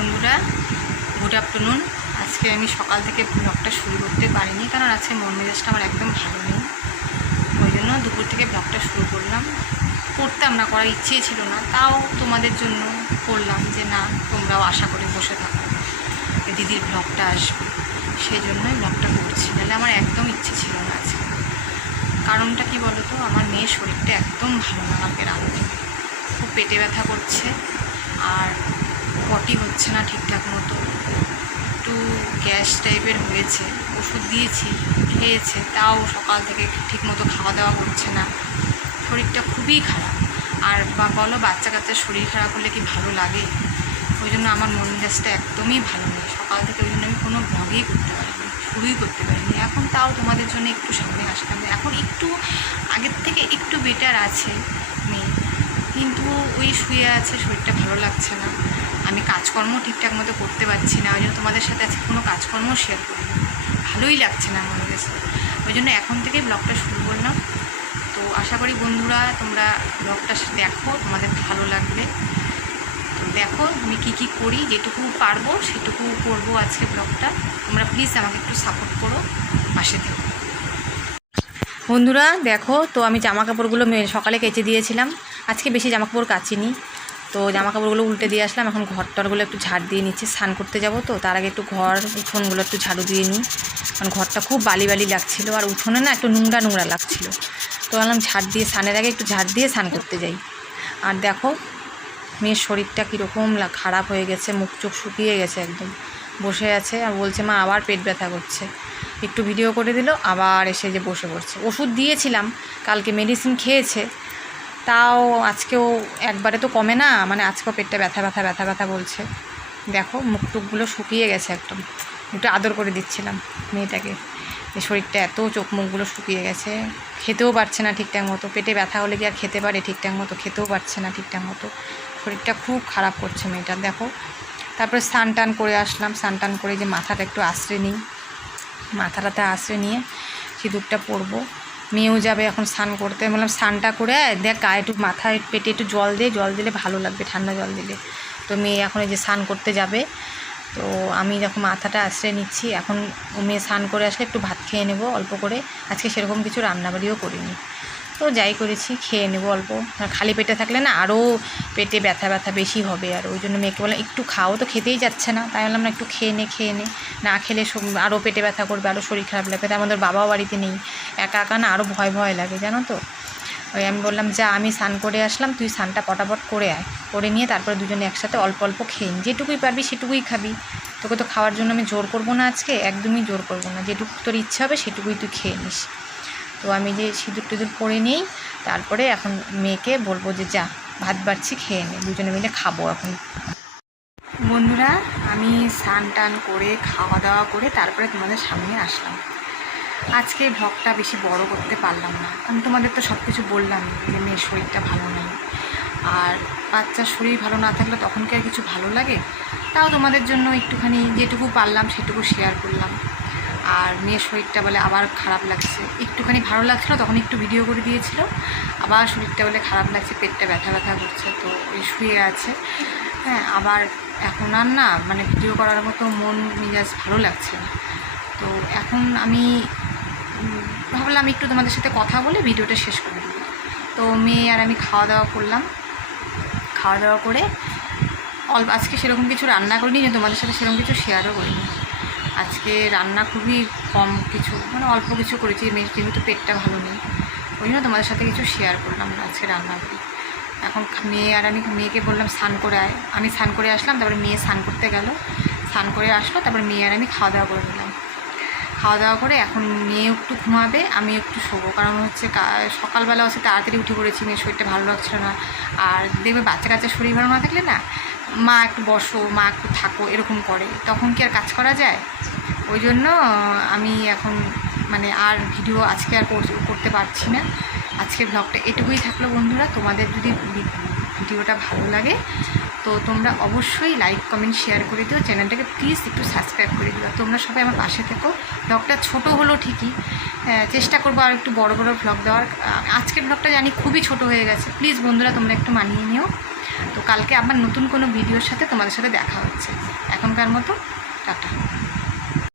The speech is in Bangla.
বন্ধুরা, গুড আফটারনুন। আজকে আমি সকাল থেকে ব্লগটা শুরু করতে পারিনি, কারণ আজকে মন মেজাজটা আমার একদম ভালো নেই। ওই জন্য দুপুর থেকে ব্লগটা শুরু করলাম। করতাম না, করার ইচ্ছেই ছিল না, তাও তোমাদের জন্য করলাম যে না, তোমরাও আশা করে বসে থাকো দিদির ব্লগটা আসবে, সেই জন্যই ব্লগটা করছি। নাহলে আমার একদম ইচ্ছে ছিল না আজকে। কারণটা কি বলো তো, আমার মেয়ের শরীরটা একদম ভালো না। কালকে রাতে খুব পেটে ব্যথা করছে, আর পটি হচ্ছে না ঠিকঠাক মতো, একটু গ্যাস টাইপের হয়েছে। ওষুধ দিয়েছি, খেয়েছে, তাও সকাল থেকে ঠিকমতো খাওয়া দাওয়া করছে না। শরীরটা খুবই খারাপ। আর বলো, বাচ্চা কাচ্চার শরীর খারাপ হলে কি ভালো লাগে? ওই জন্য আমার মন মেজাজটা একদমই ভালো নেই সকাল থেকে। ওই জন্য আমি কোনো ব্লগই করতে পারিনি, শুরুই করতে পারিনি। এখন তাও তোমাদের জন্য একটু সামনে আসলাম। এখন একটু আগের থেকে একটু বেটার আছে মেয়ে, কিন্তু ওই শুয়ে আছে, শরীরটা ভালো লাগছে না। আমি কাজকর্ম ঠিকঠাক মতো করতে পারছি না। ওই জন্য তোমাদের সাথে আজকে কোনো কাজকর্ম শেয়ার করিনি, ভালোই লাগছে না মনে গেছে। ওই জন্য এখন থেকেই ব্লগটা শুরু করলাম। তো আশা করি বন্ধুরা তোমরা ব্লগটা দেখো, তোমাদের ভালো লাগবে। তো দেখো আমি কী করি, যেটুকু পারবো সেটুকু করবো আজকে ব্লগটা। তোমরা প্লিজ আমাকে একটু সাপোর্ট করো, পাশে থেকো বন্ধুরা। দেখো তো আমি জামা কাপড়গুলো সকালে কেচে দিয়েছিলাম, আজকে বেশি জামা কাপড় কাচিনি। তো জামা কাপড়গুলো উল্টে দিয়ে আসলাম। এখন ঘরটরগুলো একটু ঝাড় দিয়ে নিচ্ছি, স্নান করতে যাব তো, তার আগে একটু উঠোনগুলো একটু ঝাড়ু দিয়ে নিই। কারণ ঘরটা খুব বালি বালি লাগছিলো, আর উঠোনে না একটু নোংরা নোংরা লাগছিলো। তো বললাম ঝাড় দিয়ে, স্নানের আগে একটু ঝাড় দিয়ে স্নান করতে যাই। আর দেখো মেয়ের শরীরটা কীরকম খারাপ হয়ে গেছে, মুখ চোখ শুকিয়ে গেছে একদম। বসে আছে আর বলছে মা আবার পেট ব্যথা করছে। একটু ভিডিও করে দিল, আবার এসে যে বসে পড়ছে। ওষুধ দিয়েছিলাম, কালকে মেডিসিন খেয়েছে, তাও আজকেও একবারে তো কমে না, মানে আজকেও পেটটা ব্যথা ব্যথা ব্যথা ব্যথা বলছে। দেখো মুখ টুকগুলো শুকিয়ে গেছে একদম। একটু আদর করে দিচ্ছিলাম মেয়েটাকে, যে শরীরটা এত চোখ মুখগুলো শুকিয়ে গেছে, খেতেও পারছে না ঠিকঠাক মতো। পেটে ব্যথা হলে কি আর খেতে পারে ঠিকঠাক মতো? খেতেও পারছে না ঠিকঠাক মতো। শরীরটা খুব খারাপ করছে মেয়েটার। দেখো তারপরে স্নান টান করে আসলাম। স্নান টান করে যে মাথাটা একটু আশ্রে নিই, মাথাটাতে আশ্রে নিয়ে সিঁদুরটা পরবো। মেয়েও যাবে এখন স্নান করতে। বললাম স্নানটা করে দেখ, গায়ে একটু মাথায় পেটে একটু জল দে, জল দিলে ভালো লাগবে, ঠান্ডা জল দিলে। তো মেয়ে এখন এই যে স্নান করতে যাবে, তো আমি যখন মাথাটা আশ্রয় নিচ্ছি। এখন মেয়ে স্নান করে আসলে একটু ভাত খেয়ে নেব অল্প করে। আজকে সেরকম কিছু রান্নাবাড়িও করিনি, তো যাই করেছি খেয়ে নেবো অল্প। খালি পেটে থাকলে না আরও পেটে ব্যথা ব্যথা বেশি হবে। আর ওই জন্য মেয়েকে বললাম একটু খাও, তো খেতেই যাচ্ছে না। তাই বললাম না একটু খেয়ে নে, না খেলে আরও পেটে ব্যথা করবে, আরও শরীর খারাপ লাগবে। তাই আমাদের বাবাও বাড়িতে নেই, একা একা না আরও ভয় ভয় লাগে জানো তো। ওই আমি বললাম যা, আমি স্নান করে আসলাম, তুই স্নানটা পটাপট করে আয়, করে নিয়ে তারপরে দুজনে একসাথে অল্প অল্প খেয়ে নি। যেটুকুই পারবি সেটুকুই খাবি। তোকে তো খাওয়ার জন্য আমি জোর করবো না আজকে, একদমই জোর করবো না। যেটুকু তোর ইচ্ছা হবে সেটুকুই তুই খেয়ে নিস। তো আমি যে সিঁদুর টিঁদুর পরে নিই, তারপরে এখন মেয়েকে বলবো যে যা ভাত বাড়ছি, খেয়ে নে, দুজনে মিলে খাবো এখন। বন্ধুরা আমি স্নান টান করে খাওয়া দাওয়া করে তারপরে তোমাদের সামনে আসলাম। আজকে ভ্লগটা বেশি বড় করতে পারলাম না, আমি তোমাদের তো সব কিছু বললাম যে মেয়ের শরীরটা ভালো নেই। আর বাচ্চার শরীর ভালো না থাকলে তখন কি আর কিছু ভালো লাগে? তাও তোমাদের জন্য একটুখানি যেটুকু পারলাম সেটুকু শেয়ার করলাম। আর মেয়ের শরীরটা বলে আবার খারাপ লাগছে, একটুখানি ভালো লাগছিলো তখন একটু ভিডিও করে দিয়েছিল, আবার শরীরটা বলে খারাপ লাগছে, পেটটা ব্যথা ব্যথা করছে, তো ওই শুয়ে আছে। হ্যাঁ, আবার এখন আর না মানে ভিডিও করার মতো মন মেজাজ ভালো লাগছে না। তো এখন আমি ভাবলাম একটু তোমাদের সাথে কথা বলে ভিডিওটা শেষ করে দিই। তো মেয়ে আর আমি খাওয়া দাওয়া করলাম। খাওয়া দাওয়া করে আজকে সেরকম কিছু রান্না করিনি, যে তোমাদের সাথে সেরকম কিছু শেয়ারও করিনি। আজকে রান্না খুবই কম কিছু, মানে অল্প কিছু করেছি, মেয়ের যেহেতু পেটটা ভালো নেই, ওই জন্য তোমাদের সাথে কিছু শেয়ার করলাম না আজকে রান্না করি। এখন মেয়ে আর আমি, মেয়েকে বললাম স্নান করে আয়, আমি স্নান করে আসলাম, তারপরে মেয়ে স্নান করতে গেল, স্নান করে আসলো, তারপরে মেয়ে আর আমি খাওয়া দাওয়া করে নিলাম। খাওয়া দাওয়া করে এখন মেয়ে একটু ঘুমাবে, আমি একটু শোবো। কারণ হচ্ছে সকালবেলা হচ্ছে তাড়াতাড়ি উঠে পড়েছি, মেয়ের শরীরটা ভালো লাগছিল না। আর দেখবে বাচ্চা কাচ্চার শরীর ভালো না থাকলে না, মা একটু বসো, মা একটু থাকো, এরকম করে, তখন কি আর কাজ করা যায়? ওই জন্য আমি এখন মানে আর ভিডিও আজকে আর করতে পারছি না। আজকে ব্লগটা এটুকুই থাকলো বন্ধুরা। তোমাদের যদি ভিডিওটা ভালো লাগে তো তোমরা অবশ্যই লাইক কমেন্ট শেয়ার করে দিও, চ্যানেলটাকে প্লিজ একটু সাবস্ক্রাইব করে দিও। তোমরা সবাই আমার পাশে থেকো। ব্লগটা ছোট হলো ঠিকই, চেষ্টা করবো আর একটু বড় বড় ব্লগ দেওয়ার। আজকের ব্লগটা জানি খুবই ছোট হয়ে গেছে, প্লিজ বন্ধুরা তোমরা একটু মানিয়ে নিও। তো কালকে আবার নতুন কোনো ভিডিওর সাথে তোমাদের সাথে দেখা হচ্ছে। এখনকার মতো